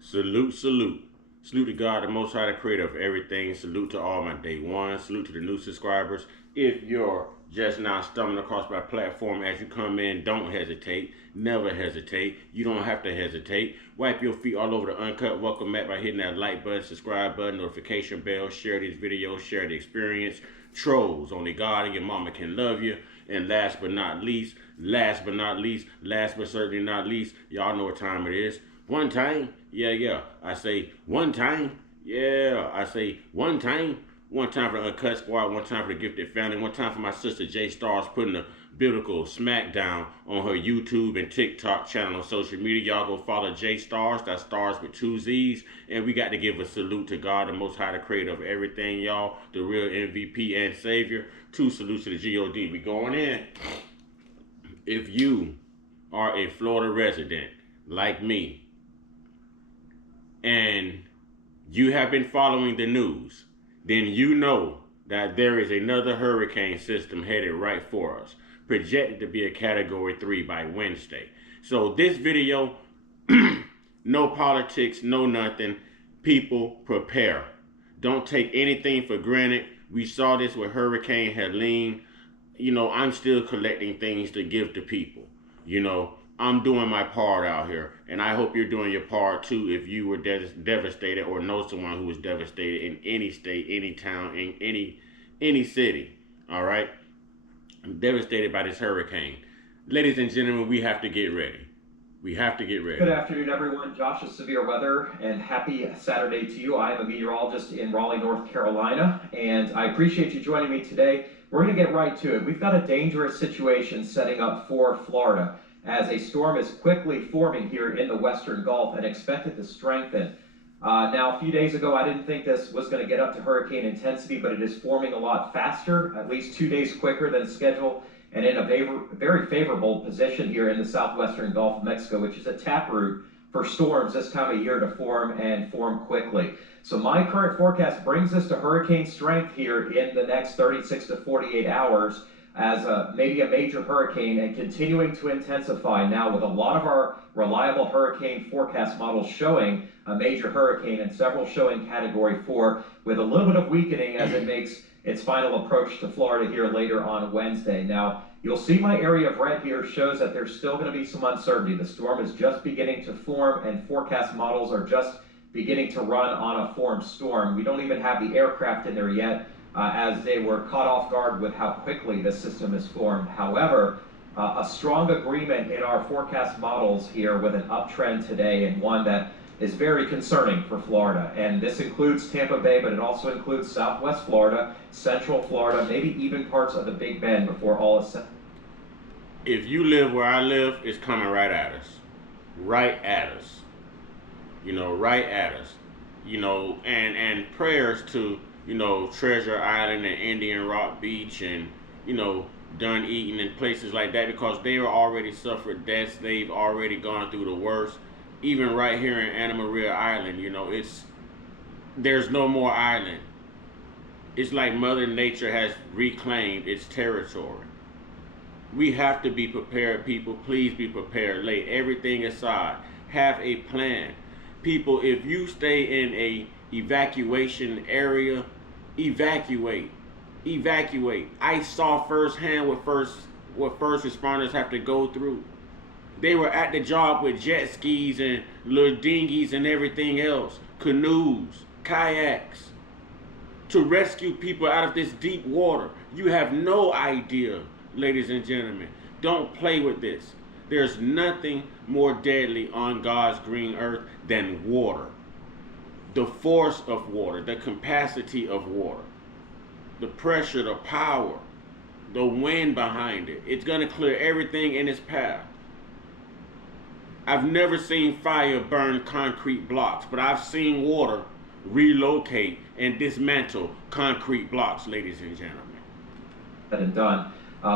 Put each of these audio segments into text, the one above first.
Salute, salute. Salute to God, the Most High, the creator of everything. Salute to all my day ones. Salute to the new subscribers. If you're just now stumbling across my platform as you come in, don't hesitate. Never hesitate. You don't have to hesitate. Wipe your feet all over the Uncut welcome mat by hitting that like button, subscribe button, notification bell, share these videos, share the experience. Trolls, only God and your mama can love you. And last but not least, last but certainly not least, y'all know what time it is. One time, yeah. I say one time, yeah. I say one time. One time for the Uncut Squad, one time for the Gifted Family, one time for my sister J Stars putting the biblical smackdown on her YouTube and TikTok channel on social media. Y'all go follow J Stars, that's stars with two Z's. And we got to give a salute to God, the Most High, the creator of everything, y'all, the real MVP and Savior. Two salutes to the G.O.D. We going in. If you are a Florida resident like me, and you have been following the news, then you know that there is another hurricane system headed right for us, projected to be a Category 3 by Wednesday. So this video, no politics, no nothing. People, prepare. Don't take anything for granted. We saw this with Hurricane Helene. You know, I'm still collecting things to give to people. You know, I'm doing my part out here, and I hope you're doing your part too if you were devastated or know someone who was devastated in any state, any town, in any city. All right? I'm devastated by this hurricane. Ladies and gentlemen, we have to get ready. We have to get ready. Good afternoon, everyone. Josh of Severe Weather, and happy Saturday to you. I am a meteorologist in Raleigh, North Carolina, and I appreciate you joining me today. We're going to get right to it. We've got a dangerous situation setting up for Florida, as a storm is quickly forming here in the Western Gulf and expected to strengthen. Now, a few days ago, I didn't think this was going to get up to hurricane intensity, but it is forming a lot faster, at least 2 days quicker than scheduled, and in a very favorable position here in the southwestern Gulf of Mexico, which is a taproot for storms this time of year to form and form quickly. So my current forecast brings us to hurricane strength here in the next 36 to 48 hours, as maybe a major hurricane, and continuing to intensify now, with a lot of our reliable hurricane forecast models showing a major hurricane and several showing Category 4, with a little bit of weakening as it makes its final approach to Florida here later on Wednesday. Now, you'll see my area of red here shows that there's still going to be some uncertainty. The storm is just beginning to form, and forecast models are just beginning to run on a formed storm. We don't even have the aircraft in there yet, as they were caught off guard with how quickly the system is formed. However, a strong agreement in our forecast models here with an uptrend today, and one that is very concerning for Florida. And this includes Tampa Bay, but it also includes Southwest Florida, Central Florida, maybe even parts of the Big Bend before all is set. If you live where I live, it's coming right at us. Right at us. You know, right at us. You know, and prayers to, you know, Treasure Island and Indian Rock Beach and, you know, Dunedin and places like that, because they are already suffered deaths. They've already gone through the worst. Even right here in Anna Maria Island, you know, there's no more island. It's like Mother Nature has reclaimed its territory. We have to be prepared, people. Please be prepared. Lay everything aside. Have a plan. People, if you stay in a evacuation area, evacuate. I saw firsthand what first responders have to go through. They were at the job with jet skis and little dinghies and everything else, canoes, kayaks, to rescue people out of this deep water. You have no idea, ladies and gentlemen. Don't play with this. There's nothing more deadly on God's green earth than water. The force of water, the capacity of water, the pressure, the power, the wind behind it. It's going to clear everything in its path. I've never seen fire burn concrete blocks, but I've seen water relocate and dismantle concrete blocks, ladies and gentlemen. And done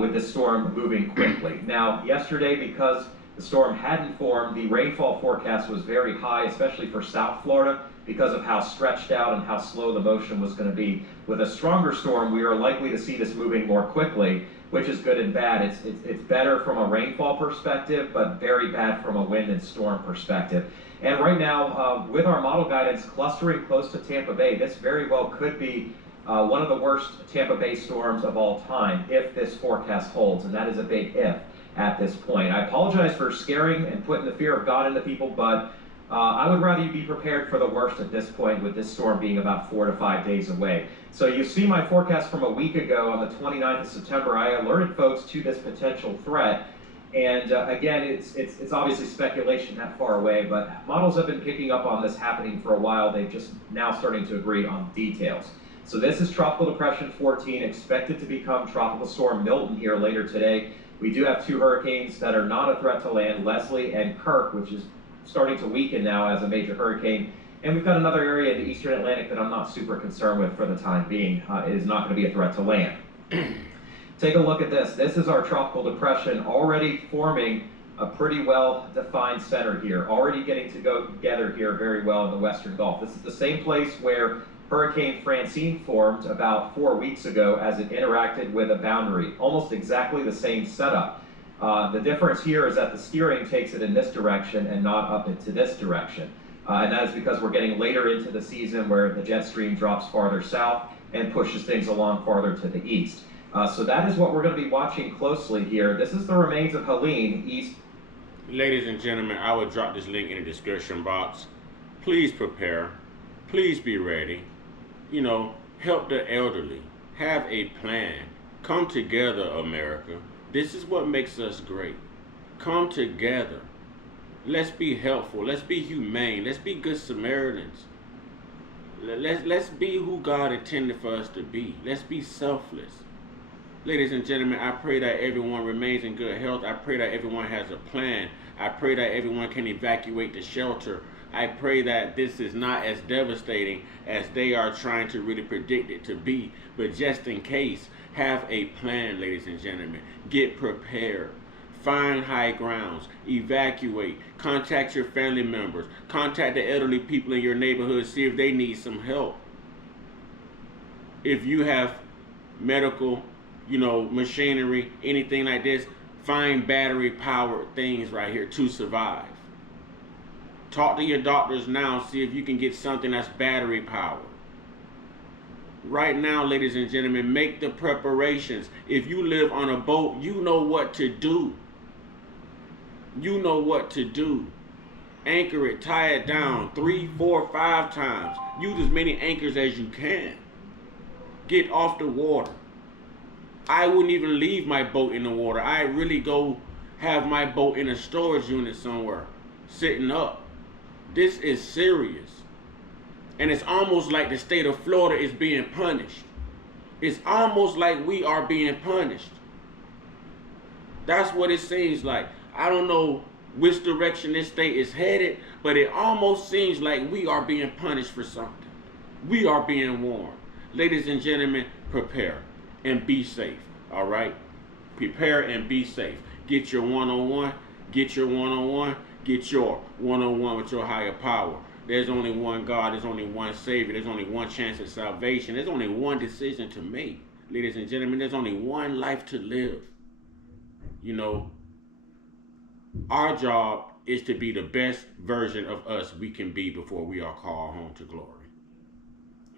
with the storm moving quickly. Now, yesterday, because the storm hadn't formed, the rainfall forecast was very high, especially for South Florida. because of how stretched out and how slow the motion was going to be. With a stronger storm, we are likely to see this moving more quickly, which is good and bad. It's better from a rainfall perspective, but very bad from a wind and storm perspective. And right now, with our model guidance clustering close to Tampa Bay, this very well could be one of the worst Tampa Bay storms of all time if this forecast holds, and that is a big if at this point. I apologize for scaring and putting the fear of God into people, but I would rather you be prepared for the worst at this point, with this storm being about 4 to 5 days away. So you see my forecast from a week ago on the 29th of September. I alerted folks to this potential threat. And again, it's obviously speculation that far away, but models have been picking up on this happening for a while. They're just now starting to agree on details. So this is Tropical Depression 14, expected to become Tropical Storm Milton here later today. We do have 2 hurricanes that are not a threat to land, Leslie and Kirk, which is starting to weaken now as a major hurricane. And we've got another area in the eastern Atlantic that I'm not super concerned with for the time being. It is not going to be a threat to land. Take a look at this. This is our tropical depression already forming a pretty well-defined center here, already getting to go together here very well in the Western Gulf. This is the same place where Hurricane Francine formed about 4 weeks ago as it interacted with a boundary. Almost exactly the same setup. The difference here is that the steering takes it in this direction and not up into this direction. And that is because we're getting later into the season where the jet stream drops farther south and pushes things along farther to the east. So that is what we're going to be watching closely here. This is the remains of Helene east. Ladies and gentlemen, I will drop this link in the description box. Please prepare. Please be ready. You know, help the elderly. Have a plan. Come together, America. This is what makes us great. Come together. Let's be helpful. Let's be humane. Let's be good Samaritans. Let's be who God intended for us to be. Let's be selfless. Ladies and gentlemen, I pray that everyone remains in good health. I pray that everyone has a plan. I pray that everyone can evacuate the shelter. I pray that this is not as devastating as they are trying to really predict it to be. But just in case, have a plan, ladies and gentlemen. Get prepared. Find high grounds. Evacuate. Contact your family members. Contact the elderly people in your neighborhood. See if they need some help. If you have medical, machinery, anything like this, find battery-powered things right here to survive. Talk to your doctors now. See if you can get something that's battery-powered. Right now, ladies and gentlemen, make the preparations. If you live on a boat, you know what to do. You know what to do. Anchor it, tie it down 3, 4, 5 times. Use as many anchors as you can. Get off the water. I wouldn't even leave my boat in the water. I really go have my boat in a storage unit somewhere, sitting up. This is serious. And it's almost like the state of Florida is being punished. It's almost like we are being punished. That's what it seems like. I don't know which direction this state is headed, but it almost seems like we are being punished for something. We are being warned. Ladies and gentlemen, prepare and be safe, all right? Prepare and be safe. Get your one-on-one, get your one-on-one, get your one-on-one with your higher power. There's only one God, there's only one Savior, there's only one chance at salvation, there's only one decision to make. Ladies and gentlemen, there's only one life to live. Our job is to be the best version of us we can be before we are called home to glory.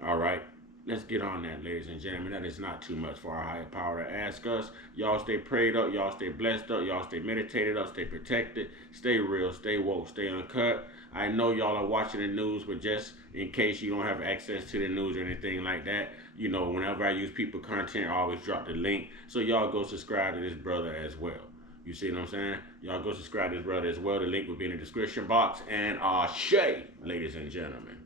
All right? Let's get on that, ladies and gentlemen. That is not too much for our higher power to ask us. Y'all stay prayed up. Y'all stay blessed up. Y'all stay meditated up. Stay protected. Stay real. Stay woke. Stay uncut. I know y'all are watching the news, but just in case you don't have access to the news or anything like that, whenever I use people content, I always drop the link. So y'all go subscribe to this brother as well. You see what I'm saying? Y'all go subscribe to this brother as well. The link will be in the description box. And Ashe, ladies and gentlemen.